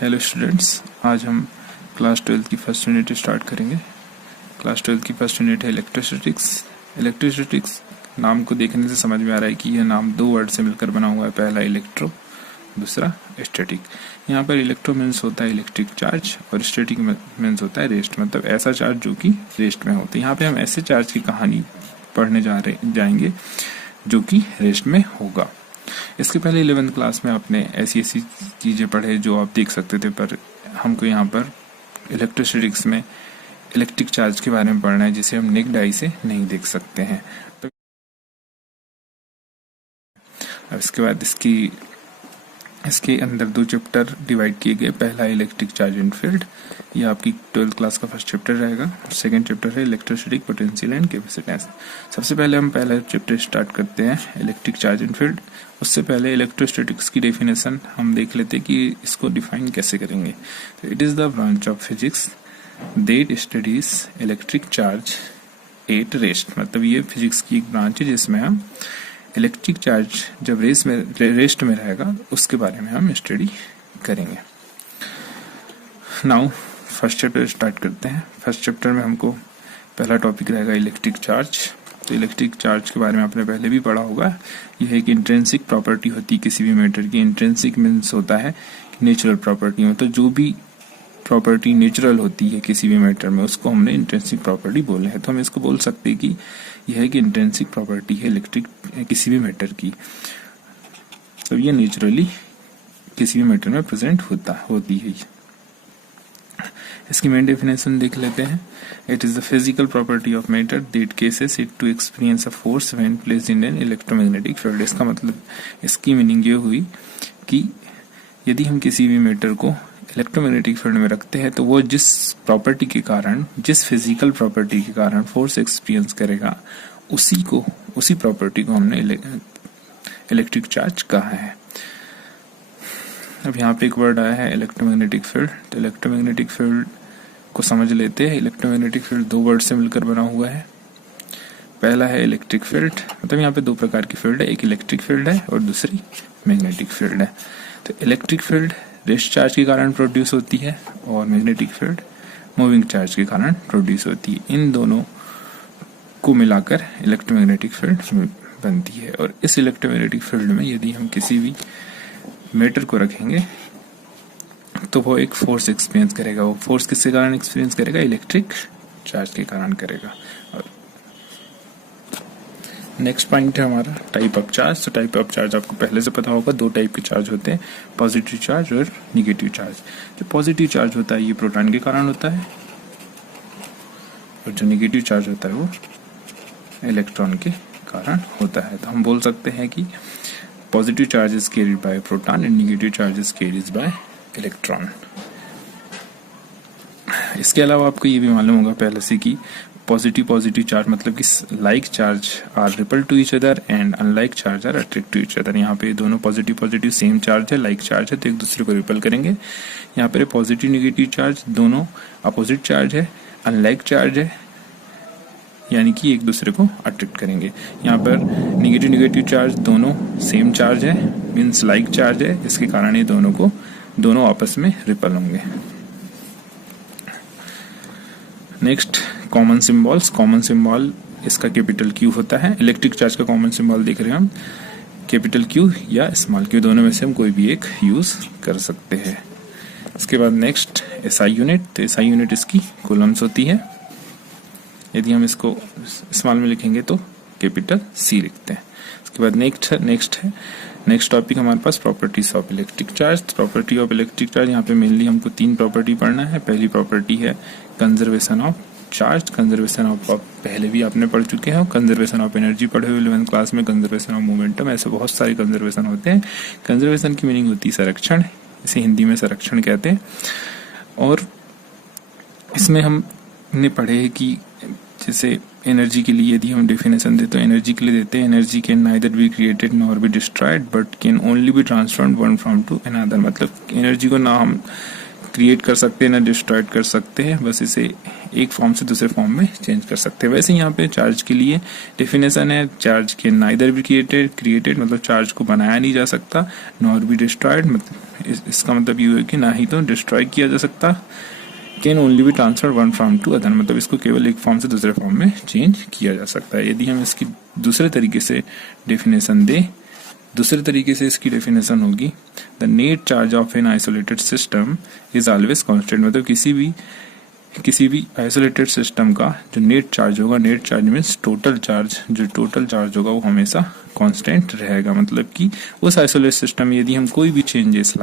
Hello students, आज हम class 12 की फर्स्ट यूनिट स्टार्ट करेंगे। क्लास 12 की फर्स्ट यूनिट है इलेक्ट्रोस्टैटिक्स। इलेक्ट्रोस्टैटिक्स नाम को देखने से समझ में आ रहा है कि यह नाम दो वर्ड से मिलकर बना हुआ है, पहला इलेक्ट्रो, दूसरा स्टैटिक। यहाँ पर इलेक्ट्रो मीन्स होता है इलेक्ट्रिक चार्ज और स्टैटिक मीन्स होता है रेस्ट, मतलब ऐसा चार्ज जो कि रेस्ट में होता है। यहाँ पे हम ऐसे चार्ज की कहानी पढ़ने जाएंगे जो कि रेस्ट में होगा। इसके पहले 11th क्लास में आपने ऐसी चीज़ें पढ़े जो आप देख सकते थे, पर हमको यहाँ पर इलेक्ट्रोस्टैटिक्स में इलेक्ट्रिक चार्ज के बारे में पढ़ना है जिसे हम नेक्ड आई से नहीं देख सकते हैं। तो अब इसके बाद इसके अंदर दो चैप्टर डिवाइड किए गए। पहला है इलेक्ट्रिक चार्ज एंड फील्ड, ये आपकी 12th क्लास का फर्स्ट चैप्टर रहेगा। और सेकंड चैप्टर है इलेक्ट्रोस्टैटिक पोटेंशियल एंड कैपेसिटेंस। सबसे पहले हम पहला चैप्टर स्टार्ट करते हैं इलेक्ट्रिक चार्ज एंड फील्ड। उससे पहले इलेक्ट्रोस्टैटिक्स की डेफिनेशन हम देख लेते हैं कि इसको डिफाइन कैसे करेंगे। तो it is the branch of physics that studies electric charge at rest, मतलब ये फिजिक्स की एक ब्रांच है जिसमें हम इलेक्ट्रिक चार्ज जब रेस्ट में रहेगा उसके बारे में हम स्टडी करेंगे। नाउ फर्स्ट चैप्टर स्टार्ट करते हैं। फर्स्ट चैप्टर में हमको पहला टॉपिक रहेगा इलेक्ट्रिक चार्ज। तो इलेक्ट्रिक चार्ज के बारे में आपने पहले भी पढ़ा होगा। यह एक इंट्रिंसिक प्रॉपर्टी होती है किसी भी मैटर की। इंट्रिंसिक मीन्स होता है नेचुरल प्रॉपर्टी में, तो जो भी प्रॉपर्टी नेचुरल होती है किसी भी मैटर में उसको हमने इंट्रिंसिक प्रॉपर्टी बोले हैं। तो हम इसको बोल सकते हैं कि यह एक इंट्रिंसिक प्रॉपर्टी है इलेक्ट्रिक किसी भी मैटर की, तो ये नेचुरली किसी भी मैटर में प्रेजेंट होती है। इसकी मेन डेफिनेशन देख लेते हैं। It is the physical property of matter that causes it to experience a force when placed in an electromagnetic field. इसका मतलब, इसकी मीनिंग ये हुई कि यदि हम किसी भी मैटर को इलेक्ट्रोमैग्नेटिक फील्ड में रखते हैं तो वो जिस प्रॉपर्टी के कारण, जिस फिजिकल प्रॉपर्टी के कारण फोर्स एक्सपीरियंस करेगा उसी प्रॉपर्टी को हमने इलेक्ट्रिक चार्ज कहा है। अब यहाँ पे एक वर्ड आया है इलेक्ट्रोमैग्नेटिक फील्ड। तो इलेक्ट्रोमैग्नेटिक फील्ड को समझ लेते हैं। इलेक्ट्रोमैग्नेटिक फील्ड दो वर्ड से मिलकर बना हुआ है। पहला है इलेक्ट्रिक फील्ड, मतलब यहाँ पे दो प्रकार की फील्ड है, एक इलेक्ट्रिक फील्ड है और दूसरी मैग्नेटिक फील्ड है। तो इलेक्ट्रिक फील्ड रेस्ट चार्ज के कारण प्रोड्यूस होती है और मैग्नेटिक फील्ड मूविंग चार्ज के कारण प्रोड्यूस होती है। इन दोनों को मिलाकर इलेक्ट्रोमैग्नेटिक फील्ड बनती है। और इस इलेक्ट्रोमैग्नेटिक फील्ड में यदि हम किसी भी मैटर को रखेंगे तो वो एक फोर्स एक्सपीरियंस करेगा। वो फोर्स किसके कारण एक्सपीरियंस करेगा? इलेक्ट्रिक चार्ज के कारण करेगा। और नेक्स्ट पॉइंट है हमारा टाइप ऑफ चार्ज। तो टाइप ऑफ चार्ज आपको पहले से पता होगा, दो टाइप के चार्ज होते हैं, पॉजिटिव चार्ज और निगेटिव चार्ज। जो पॉजिटिव चार्ज होता है ये प्रोटॉन के कारण होता है और जो निगेटिव चार्ज होता है वो इलेक्ट्रॉन के कारण होता है। तो हम बोल सकते हैं कि positive charge is carried by proton and negative charge is carried by electron. इसके अलावा आपको ये भी मालूम होगा पहले से कि पॉजिटिव चार्ज मतलब कि like charge are repel to each other and unlike charge are attract to each other. यहाँ पे दोनों पॉजिटिव सेम चार्ज है, लाइक चार्ज है, तो एक दूसरे को रिपल करेंगे। यहाँ पे पॉजिटिव नेगेटिव चार्ज दोनों अपोजिट चार्ज है, अनलाइक चार्ज है, यानी कि एक दूसरे को अट्रैक्ट करेंगे। यहाँ पर नेगेटिव चार्ज दोनों सेम चार्ज है, मीन्स लाइक चार्ज है, इसके कारण ये दोनों आपस में रिपल होंगे। Next common symbols. Common symbol इसका कैपिटल क्यू होता है। इलेक्ट्रिक चार्ज का कॉमन सिंबल देख रहे हैं हम, कैपिटल क्यू या स्मॉल क्यू, दोनों में से हम कोई भी एक यूज कर सकते हैं। इसके बाद नेक्स्ट एसआई यूनिट। तो एसआई यूनिट इसकी कूलम्स होती है। यदि हम इसको स्मॉल में लिखेंगे तो कैपिटल सी लिखते हैं। इसके बाद नेक्स्ट टॉपिक हमारे पास properties of electric charge. Property of electric charge, यहाँ पे मेनली हमको तीन प्रॉपर्टी पढ़ना है। पहली प्रॉपर्टी है conservation of charge. Conservation of पहले भी आपने पढ़ चुके हैं। कंजर्वेशन ऑफ एनर्जी पढ़े हुए 11th क्लास में। कंजर्वेशन ऑफ मोमेंटम, ऐसे बहुत सारे कंजर्वेशन होते हैं। कंजर्वेशन की मीनिंग होती है संरक्षण, इसे हिंदी में संरक्षण कहते हैं। और इसमें हमने पढ़े है कि जैसे एनर्जी के लिए यदि हम डेफिनेशन देते तो एनर्जी के लिए देते हैं, energy can neither be created nor be destroyed but can only be transferred one from to another. मतलब एनर्जी को ना हम क्रिएट कर सकते हैं ना डिस्ट्रॉयड कर सकते हैं, बस इसे एक फॉर्म से दूसरे फॉर्म में चेंज कर सकते हैं। वैसे यहाँ पे चार्ज के लिए डेफिनेशन है, चार्ज के नाइदर बी क्रिएटेड मतलब चार्ज को बनाया नहीं जा सकता, नॉर बी डिस्ट्रॉयड मतलब इसका मतलब ये है कि ना ही तो डिस्ट्रॉय किया जा सकता, can only be transfer one form to other मतलब इसको केवल एक फॉर्म से दूसरे फॉर्म में चेंज किया जा सकता है। यदि हम इसकी दूसरे तरीके से डेफिनेशन दें, दूसरे तरीके से इसकी डेफिनेशन होगी the net charge of an isolated system is always constant मतलब किसी भी आइसोलेटेड सिस्टम का जो नेट चार्ज होगा, net charge means total charge होगा वो हमेशा कांस्टेंट रहेगा। मतलब कि उस आइसोलेटेड सिस्टम में यदि हम कोई भी चेंजेस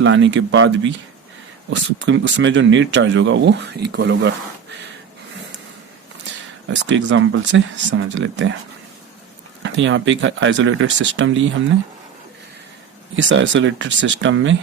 लाने के बाद भी उसमें जो नेट चार्ज होगा वो इक्वल होगा। इसको एग्जांपल से समझ लेते हैं। तो यहाँ पे एक आइसोलेटेड सिस्टम ली हमने, इस आइसोलेटेड सिस्टम में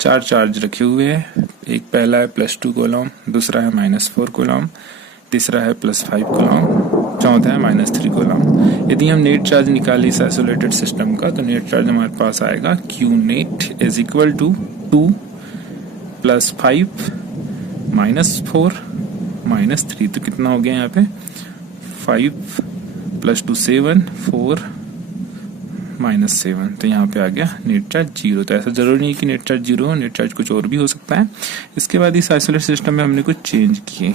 4 चार्ज रखे हुए हैं, एक पहला है +2 कूलम, दूसरा है -4 कूलम, तीसरा है +5 कूलम, चौथा है -3 कूलम। यदि हम नेट चार्ज निकालें इस आइसोलेटेड सिस्टम का तो नेट चार्ज हमारे पास आएगा Q net is equal to 2 + 5 -4 -3 तो कितना हो गया यहाँ पे 5 + 2 7 4 -7 तो यहाँ पे आ गया नेट चार्ज 0। तो ऐसा जरूरी नहीं कि नेट चार्ज 0 हो, नेट चार्ज कुछ और भी हो सकता है। इसके बाद इस आइसोलेट सिस्टम में हमने कुछ चेंज किए।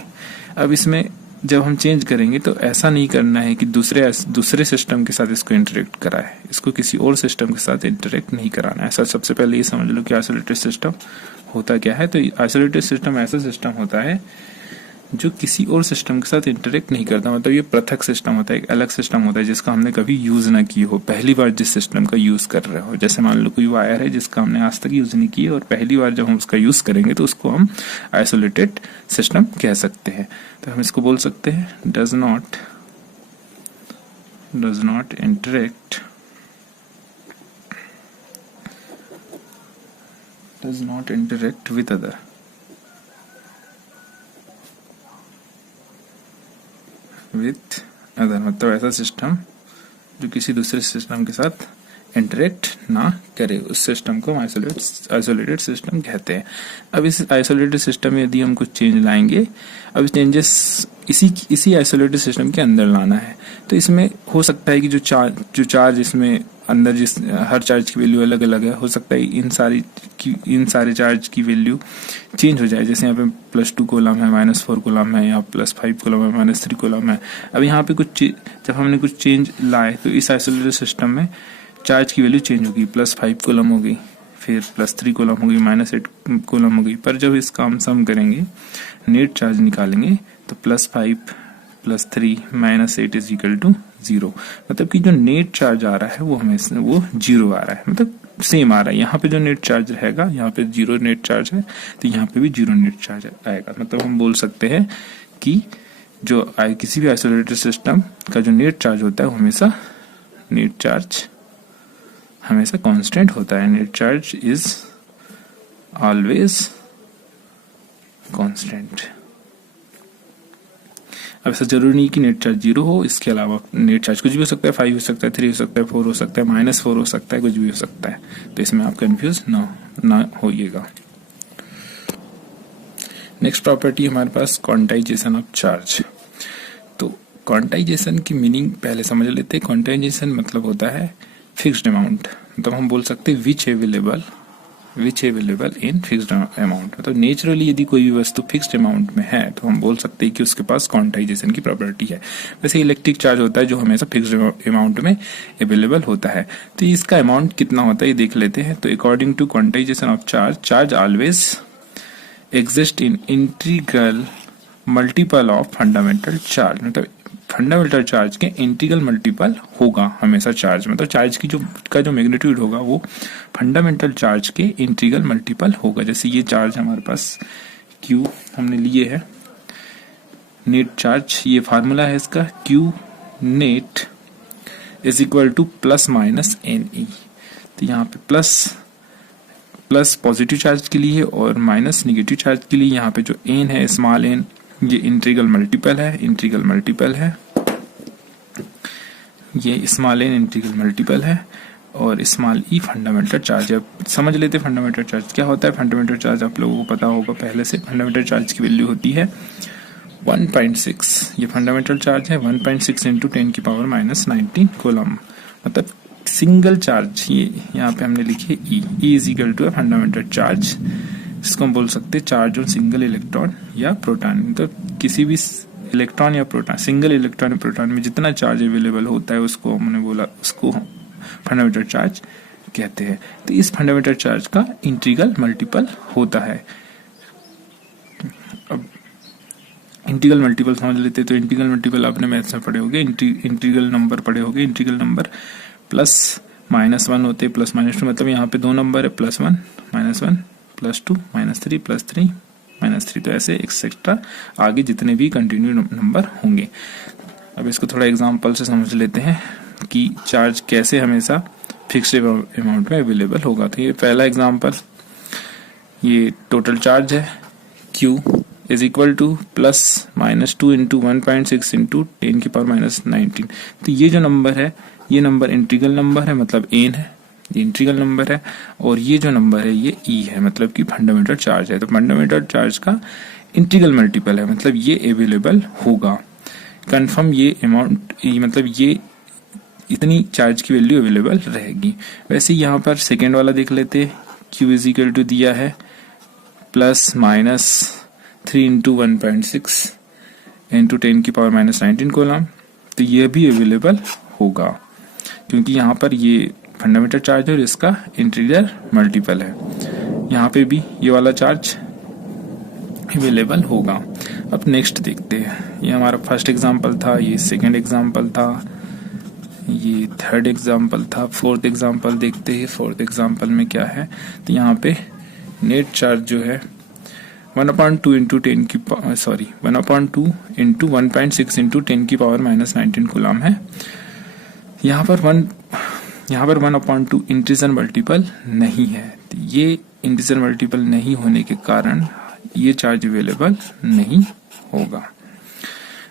अब इसमें जब हम चेंज करेंगे तो ऐसा नहीं करना है कि दूसरे सिस्टम के साथ इसको इंटरेक्ट कराए, इसको किसी और सिस्टम के साथ इंटरेक्ट नहीं कराना है। ऐसा सबसे पहले ये समझ लो कि आइसोलेटेड सिस्टम होता क्या है। तो आइसोलेटेड सिस्टम ऐसा सिस्टम होता है जो किसी और सिस्टम के साथ इंटरेक्ट नहीं करता, मतलब ये पृथक सिस्टम होता है, एक अलग सिस्टम होता है जिसका हमने कभी यूज ना की हो, पहली बार जिस सिस्टम का यूज कर रहे हो। जैसे मान लो कोई वायर है जिसका हमने आज तक यूज नहीं किया और पहली बार जब हम उसका यूज करेंगे तो उसको हम आइसोलेटेड सिस्टम कह सकते हैं। तो हम इसको बोल सकते हैं does not interact with other मतलब ऐसा सिस्टम जो किसी दूसरे सिस्टम के साथ इंटरेक्ट ना करे, उस सिस्टम को आइसोलेटेड सिस्टम कहते हैं। अब इस आइसोलेटेड सिस्टम में यदि हम कुछ चेंज लाएंगे, अब चेंजेस इसी आइसोलेटेड सिस्टम के अंदर लाना है, तो इसमें हो सकता है कि जो चार्ज इसमें अंदर हर चार्ज की वैल्यू अलग अलग है, हो सकता है इन सारे चार्ज की वैल्यू चेंज हो जाए। जैसे यहाँ पे +2 कूलम है, -4 कूलम है, यहाँ +5 कूलम है, -3 कूलम है। अब यहाँ पे जब हमने कुछ चेंज लाए तो इस आइसोलेटेड सिस्टम में चार्ज की वैल्यू चेंज होगी, +5 कूलम हो गई, फिर +3 कूलम हो गई, -8 कूलम हो गई। पर जब इसका हम सम करेंगे, नेट चार्ज निकालेंगे तो +5 +3 -8 इज इक्वल टू 0। मतलब कि जो नेट चार्ज आ रहा है वो 0 आ रहा है, मतलब सेम आ रहा है। यहाँ पे जो नेट चार्ज रहेगा, यहाँ पे 0 नेट चार्ज है तो यहाँ पे भी 0 नेट चार्ज आएगा। मतलब हम बोल सकते हैं कि जो किसी भी आइसोलेटेड सिस्टम का जो नेट चार्ज होता है वो हमेशा कांस्टेंट होता है। Net charge is always constant. अब ऐसा जरूरी नहीं कि नेट चार्ज 0 हो, इसके अलावा नेट चार्ज कुछ भी हो सकता है, 5 हो सकता है, 3 हो सकता है, 4 हो सकता है, -4 हो सकता है, कुछ भी हो सकता है। तो इसमें आप कंफ्यूज ना होइएगा। नेक्स्ट प्रॉपर्टी हमारे पास क्वांटाइजेशन ऑफ चार्ज। तो क्वांटाइजेशन की मीनिंग पहले समझ लेते हैं। क्वांटाइजेशन मतलब होता है फिक्स्ड अमाउंट, मतलब हम बोल सकते हैं विच अवेलेबल इन फिक्स्ड अमाउंट। मतलब नेचुरली यदि कोई भी वस्तु फिक्स्ड अमाउंट में है तो हम बोल सकते हैं कि उसके पास क्वांटाइजेशन की प्रॉपर्टी है। वैसे इलेक्ट्रिक चार्ज होता है जो हमेशा फिक्स्ड अमाउंट में अवेलेबल होता है। तो इसका अमाउंट कितना होता है ये देख लेते हैं। तो according to quantization of charge always exist in integral multiple of fundamental charge. मतलब फंडामेंटल चार्ज के इंटीग्रल मल्टीपल होगा हमेशा चार्ज, मतलब चार्ज की जो मैग्नीट्यूड होगा वो फंडामेंटल चार्ज के इंटीग्रल मल्टीपल होगा। जैसे ये चार्ज हमारे पास Q हमने लिए है, नेट चार्ज, ये फार्मूला है इसका, Q net is equal to ±NE। तो यहाँ पे प्लस पॉजिटिव चार्ज के लिए और माइनस नेगेटिव चार्ज के लिए। यहाँ पे जो n है, स्मॉल n, ये इंटीग्रल मल्टीपल है, ये स्मॉल n इंटीग्रल मल्टीपल है। और स्मॉल ई फंडामेंटल चार्ज है। समझ लेते फंडामेंटल चार्ज क्या होता है। फंडामेंटल चार्ज आप लोगों को पता होगा पहले से। फंडामेंटल चार्ज की वैल्यू होती है 1.6। ये फंडामेंटल चार्ज है 1.6 इंटू 10⁻⁻19 कूलम। मतलब सिंगल चार्ज, ये यहाँ पे हमने लिखी है E is equal to fundamental charge, इसको हम बोल सकते हैं चार्ज ऑन सिंगल इलेक्ट्रॉन या प्रोटॉन। तो किसी भी इलेक्ट्रॉन या प्रोटॉन, सिंगल इलेक्ट्रॉन या प्रोटॉन में जितना चार्ज अवेलेबल होता है उसको हमने बोला, उसको फंडामेंटल चार्ज कहते हैं। तो इस फंडामेंटल चार्ज का इंटीग्रल मल्टीपल होता है। अब इंटीग्रल मल्टीपल समझ लेते हैं। तो इंटीग्रल मल्टीपल आपने मैथ्स में पढ़े होंगे, इंटीग्रल नंबर पढ़े होंगे। इंटीग्रल नंबर +-1 होते हैं, +-2 मतलब यहाँ पे दो नंबर है, +1 -1 +2 -3 +3 -3, तो ऐसे एक्सेट्रा आगे जितने भी कंटिन्यू नंबर होंगे। अब इसको थोड़ा एग्जांपल से समझ लेते हैं कि चार्ज कैसे हमेशा फिक्स्ड अमाउंट में अवेलेबल होगा। तो ये पहला एग्जांपल, ये टोटल चार्ज है Q is equal to +-2 into 1.6 into 10⁻⁻19। तो ये जो नंबर है, ये नंबर इंटीग्रल नंबर है, मतलब n है, ये इंटीग्रल नंबर है। और ये जो नंबर है ये e है, मतलब कि फंडामेंटल चार्ज है। तो फंडामेंटल चार्ज का इंटीग्रल मल्टीपल है, मतलब ये अवेलेबल होगा। कंफर्म ये अमाउंट, मतलब ये इतनी चार्ज की वैल्यू अवेलेबल रहेगी। वैसे यहाँ पर सेकेंड वाला देख लेते हैं। Q इज इक्वल टू दिया है +-3 इंटू 1.6 इंटू 10⁻⁻19 कूलम। तो ये भी अवेलेबल होगा क्योंकि यहाँ पर ये फंडामेंटल चार्ज है और इसका इंटीग्रल मल्टीपल है। यहाँ पे भी ये वाला चार्ज अवेलेबल होगा। अब नेक्स्ट देखते हैं। ये हमारा फर्स्ट एग्जांपल था, ये सेकंड एग्जांपल था, ये थर्ड एग्जांपल था। फोर्थ एग्जांपल देखते हैं। फोर्थ एग्जांपल में क्या है, तो यहाँ पे नेट चार्ज जो है 1/2 इंटू 1/2 इंटू 1.6 इंटू 10⁻⁻19 कूलम है। यहाँ पर 1/2 इंटीजर मल्टीपल नहीं है। तो ये इंटीजर मल्टीपल नहीं होने के कारण ये चार्ज अवेलेबल नहीं होगा।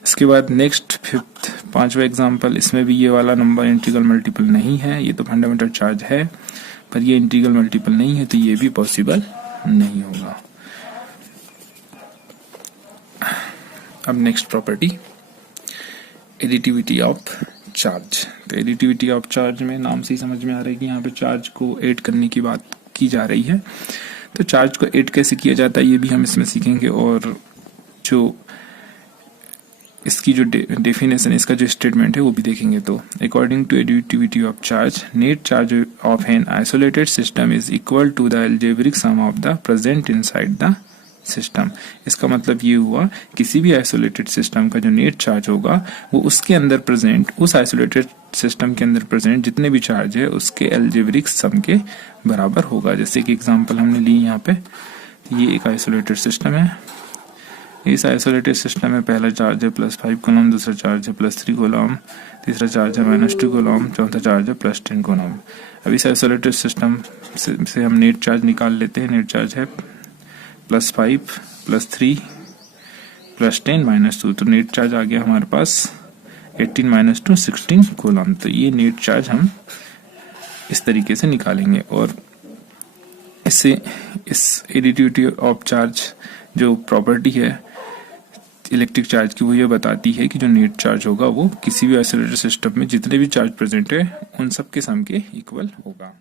इसके बाद नेक्स्ट फिफ्थ, पांचवा एग्जांपल, इसमें भी ये वाला नंबर इंटीग्रल मल्टीपल नहीं है। ये तो फंडामेंटल चार्ज है पर ये इंटीग्रल मल्टीपल नहीं है, तो ये भी पॉसिबल नहीं होगा। अब next property, additivity of charge. तो एडिटिविटी ऑफ चार्ज में नाम से ही समझ में आ रहा है कि यहाँ पे चार्ज को ऐड करने की बात की जा रही है। तो चार्ज को ऐड कैसे किया जाता है ये भी हम इसमें सीखेंगे, और जो इसकी जो डेफिनेशन, इसका जो स्टेटमेंट है वो भी देखेंगे। तो according to additivity of charge, net charge of an isolated system is equal to the algebraic sum of the present inside the system. इसका मतलब ये हुआ, किसी भी आइसोलेटेड सिस्टम का जो नेट चार्ज होगा वो उसके अंदर प्रेजेंट, उस आइसोलेटेड सिस्टम के अंदर प्रेजेंट जितने भी चार्ज है उसके अलजेब्रिक सम के बराबर होगा। जैसे कि एग्जांपल हमने ली यहाँ पे, ये एक आइसोलेटेड सिस्टम है। इस आइसोलेटेड सिस्टम में पहला चार्ज है +5 कूलम, दूसरा चार्ज है +3 कूलम, तीसरा चार्ज है -2 कूलम, चौथा चार्ज है +10 कूलम। अब इस आइसोलेटेड सिस्टम से हम नेट चार्ज निकाल लेते हैं। नेट चार्ज है +5 +3 +10 -2, तो नेट चार्ज आ गया हमारे पास 18 - 2 16 कूलम। तो ये नेट चार्ज हम इस तरीके से निकालेंगे, और इससे इस एडिटिविटी ऑफ चार्ज जो प्रॉपर्टी है इलेक्ट्रिक चार्ज की, वो ये बताती है कि जो नेट चार्ज होगा वो किसी भी आइसोलेटेड सिस्टम में जितने भी चार्ज प्रेजेंट है उन सब के सम के इक्वल होगा।